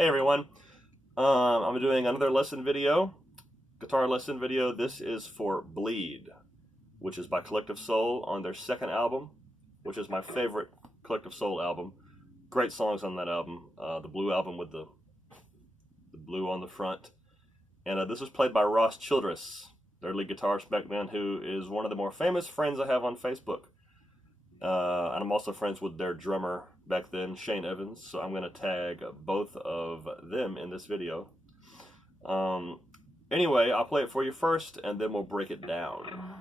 Hey everyone, I'm doing another lesson video, guitar lesson video. This is for Bleed, which is by Collective Soul on their second album, which is my favorite Collective Soul album. Great songs on that album, the blue album with the blue on the front. And this was played by Ross Childress, their lead guitarist back then, who is one of the more famous friends I have on Facebook. And I'm also friends with their drummer back then, Shane Evans, so I'm going to tag both of them in this video. Anyway, I'll play it for you first, and then we'll break it down.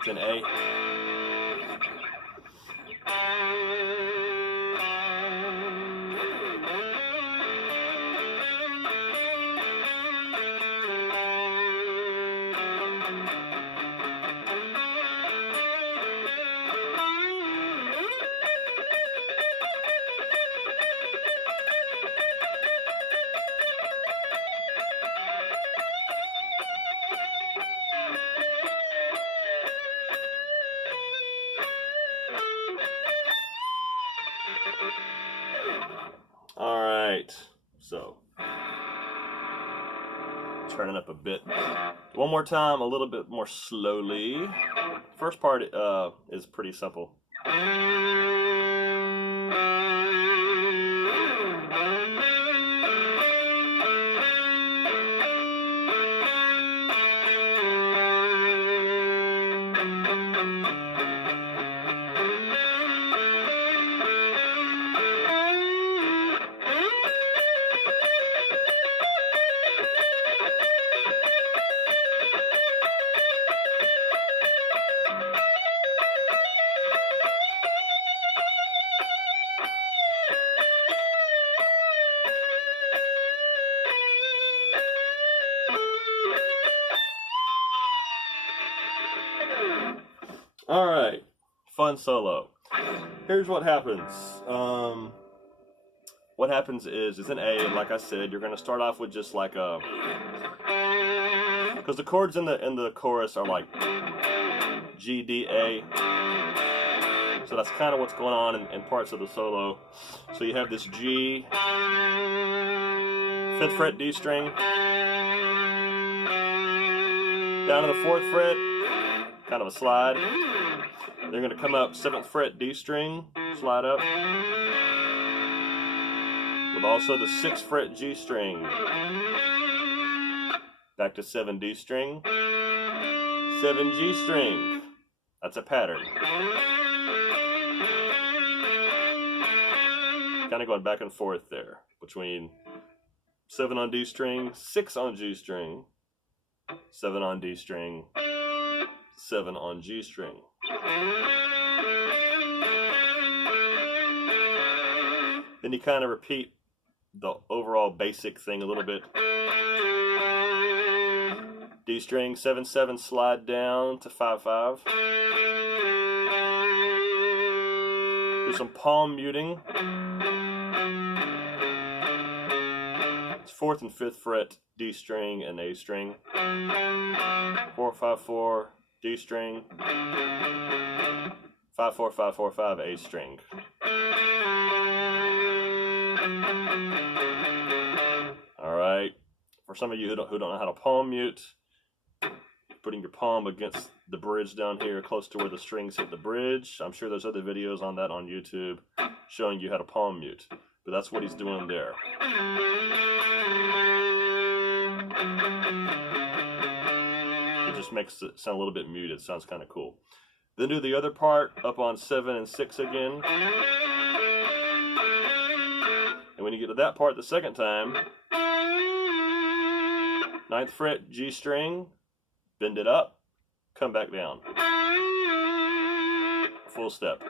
It's in A. Alright, so turn it up a bit. One more time, a little bit more slowly. First part is pretty simple. Alright, fun solo. Here's what happens. What happens is, it's an A, and like I said, you're going to start off with just like a... Because the chords in the chorus are like G, D, A. So that's kind of what's going on in parts of the solo. So you have this G, 5th fret D string, down to the 4th fret, kind of a slide. They're going to come up 7th fret D string, slide up, with also the 6th fret G string, back to 7 D string, 7 G string. That's a pattern. Kind of going back and forth there between 7 on D string, 6 on G string, 7 on D string, 7 on G string. Then you kind of repeat the overall basic thing a little bit. D string, 7, 7, slide down to 5, 5. Do some palm muting. It's 4th and 5th fret D string and A string. 4, 5, 4. D string, 5, 4, 5, 4, 5, A string. All right. For some of you who don't know how to palm mute, putting your palm against the bridge down here, close to where the strings hit the bridge. I'm sure there's other videos on that on YouTube showing you how to palm mute, but that's what he's doing there. Just makes it sound a little bit muted. Sounds kind of cool. Then do the other part up on 7 and 6 again. And when you get to that part the second time, 9th fret G string, bend it up, come back down. Full step.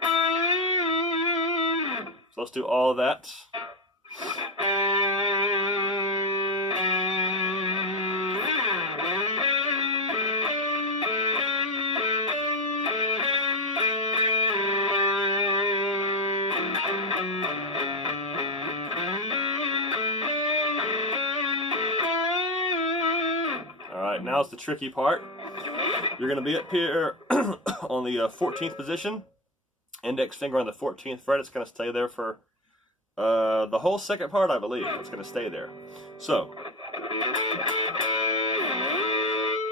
So let's do all of that. Now it's the tricky part. You're going to be up here on the 14th position. Index finger on the 14th fret. It's going to stay there for The whole second part, I believe, it's going to stay there. So,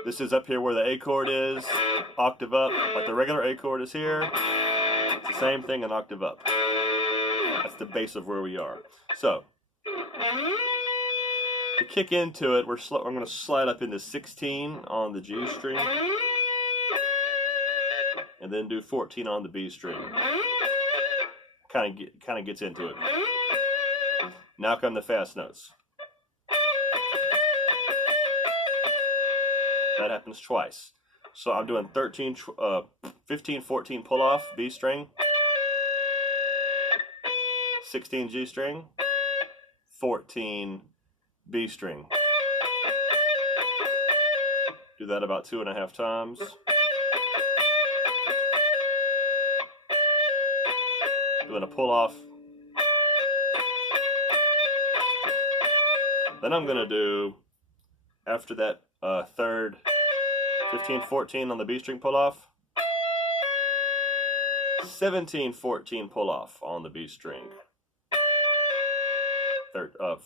this is up here where the A chord is, octave up, like the regular A chord is here. It's the same thing, an octave up. That's the base of where we are. So, to kick into it, I'm going to slide up into 16 on the G string, and then do 14 on the B string. Kind of gets into it. Now come the fast notes. That happens twice. So I'm doing 15, 14 pull off B string, 16 G string, 14 B string. Do that about 2.5 times. Doing a pull off. Then I'm going to do, after that third 15, 14 on the B string pull off, 17, 14 pull off on the B string.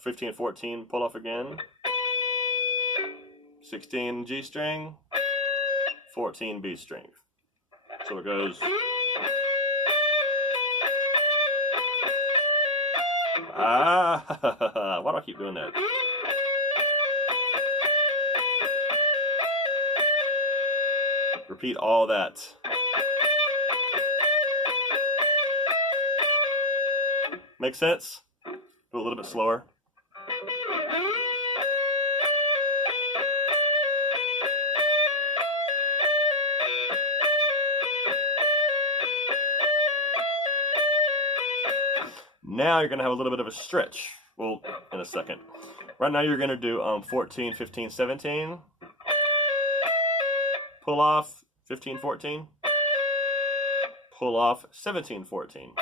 15, 14 pull off again, 16 G string, 14 B string. So it goes. Why do I keep doing that? Repeat all that. Make sense? Do a little bit slower. Now you're going to have a little bit of a stretch. Well, in a second. Right now you're going to do 14, 15, 17. Pull off 15, 14. Pull off 17, 14.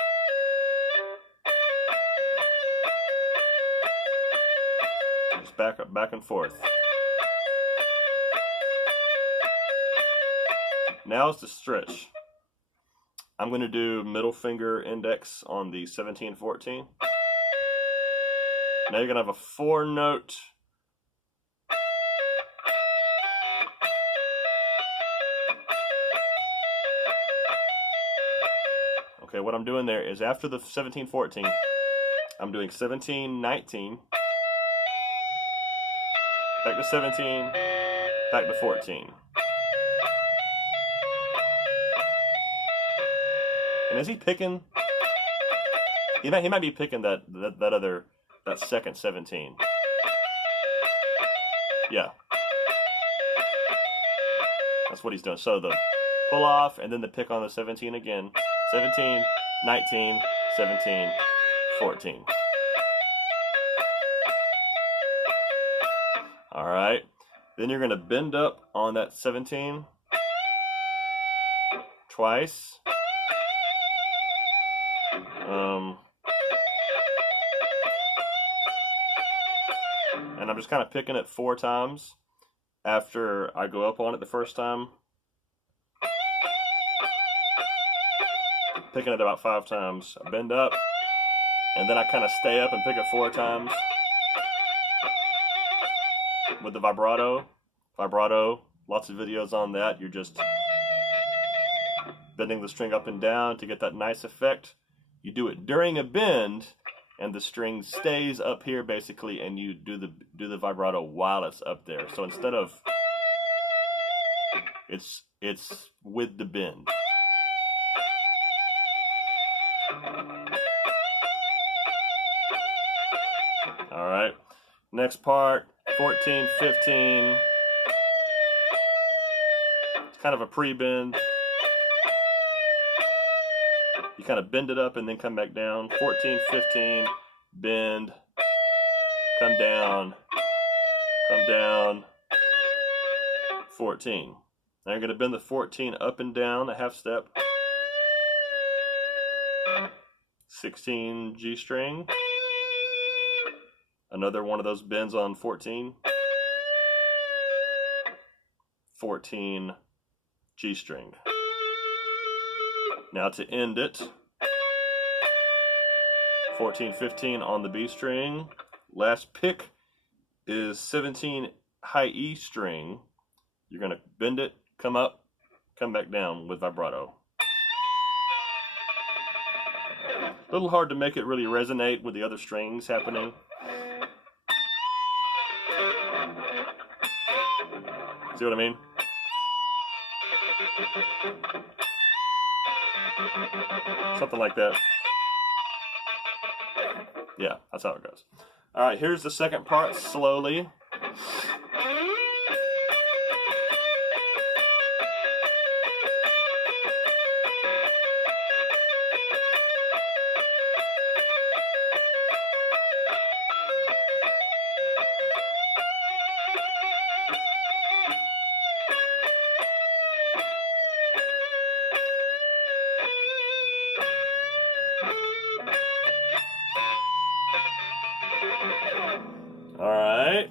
Just back up, back and forth. Now it's the stretch. I'm going to do middle finger index on the 17, 14. Now you're going to have a 4-note. Okay, what I'm doing there is after the 17, 14, I'm doing 17, 19, back to 17, back to 14. And is he picking? He might be picking that second 17. Yeah. That's what he's doing. So the pull off and then the pick on the 17 again. 17, 19, 17, 14. All right. Then you're going to bend up on that 17 twice. And I'm just kind of picking it 4 times after I go up on it the first time. Picking it about 5 times. I bend up, and then I kind of stay up and pick it 4 times. With the vibrato, lots of videos on that. You're just bending the string up and down to get that nice effect. You do it during a bend, and the string stays up here basically, and you do the vibrato while it's up there. So instead of it's with the bend. All right. Next part, 14, 15. It's kind of a pre-bend. You kind of bend it up and then come back down. 14, 15, bend, come down, 14. Now you're going to bend the 14 up and down a half step. 16 G string. Another one of those bends on 14. 14 G string. Now to end it, 14, 15 on the B string. Last pick is 17 high E string. You're going to bend it, come up, come back down with vibrato. A little hard to make it really resonate with the other strings happening. See what I mean? Something like that. Yeah, that's how it goes. All right, here's the second part slowly. All right,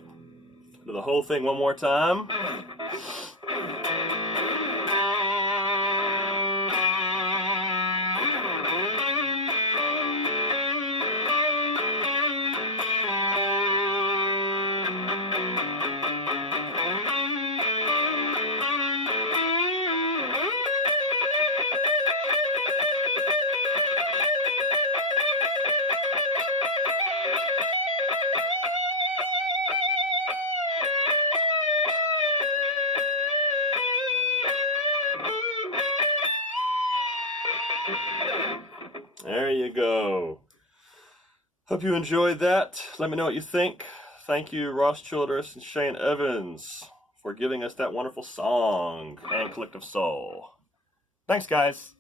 do the whole thing one more time. There you go. Hope you enjoyed that. Let me know what you think. Thank you, Ross Childress and Shane Evans, for giving us that wonderful song and Collective Soul. Thanks, guys.